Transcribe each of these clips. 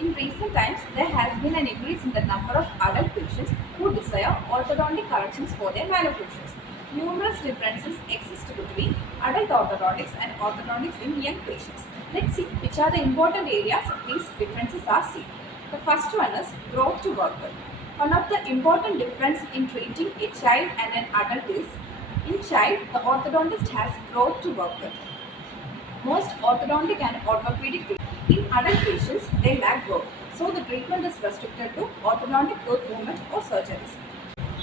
In recent times, there has been an increase in the number of adult patients who desire orthodontic corrections for their malocclusions. Numerous differences exist between adult orthodontics and orthodontics in young patients. Let's see which are the important areas these differences are seen. The first one is growth to work with. One of the important difference in treating a child and an adult is in child, the orthodontist has growth to work with. Most orthodontic and orthopedic in adult patients, they lack growth. So the treatment is restricted to orthodontic tooth movement or surgeries.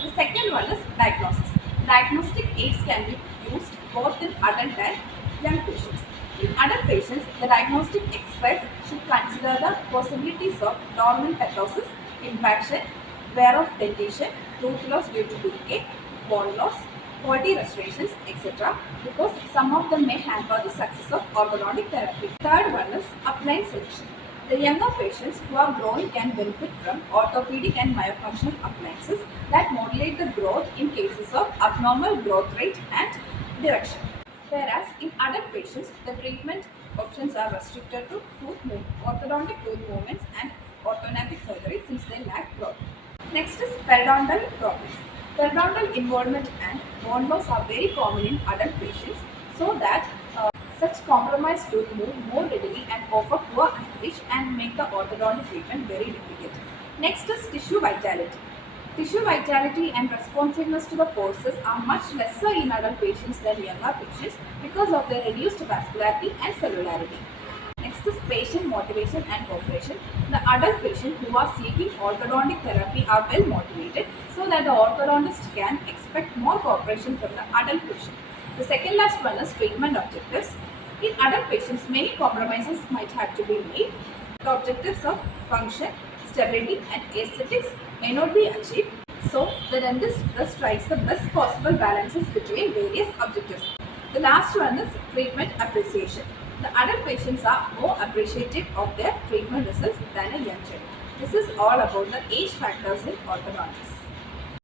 The second one is diagnosis. Diagnostic aids can be used both in adult and young patients. In adult patients, the diagnostic exercise should consider the possibilities of dormant petosis, infection, wear of dentition, tooth loss due to decay, bone loss, faulty restorations, etc. because some of them may hamper the success of orthodontic therapy. Third one is appliance selection. The younger patients who are growing can benefit from orthopedic and myofunctional appliances that modulate the growth in cases of abnormal growth rate and direction. Whereas in adult patients, the treatment options are restricted to orthodontic tooth movements and orthodontic surgery since they lack growth. Next is periodontal problems. Periodontal involvement and bone loss are very common in adult patients, so that such compromised tooth move more readily and offer poor anguish and make the orthodontic treatment very difficult. Next is tissue vitality. Tissue vitality and responsiveness to the forces are much lesser in adult patients than younger patients because of their reduced vascularity and cellularity. Next is patient motivation and cooperation. The adult patients who are seeking orthodontic therapy are well motivated so that the orthodontist can expect more cooperation from the adult patient. The second last one is treatment objectives. In adult patients, many compromises might have to be made. The objectives of function, stability and aesthetics may not be achieved. So, the dentist thus strikes the best possible balances between various objectives. The last one is treatment appreciation. The adult patients are more appreciative of their treatment results than a young child. This is all about the age factors in orthodontics.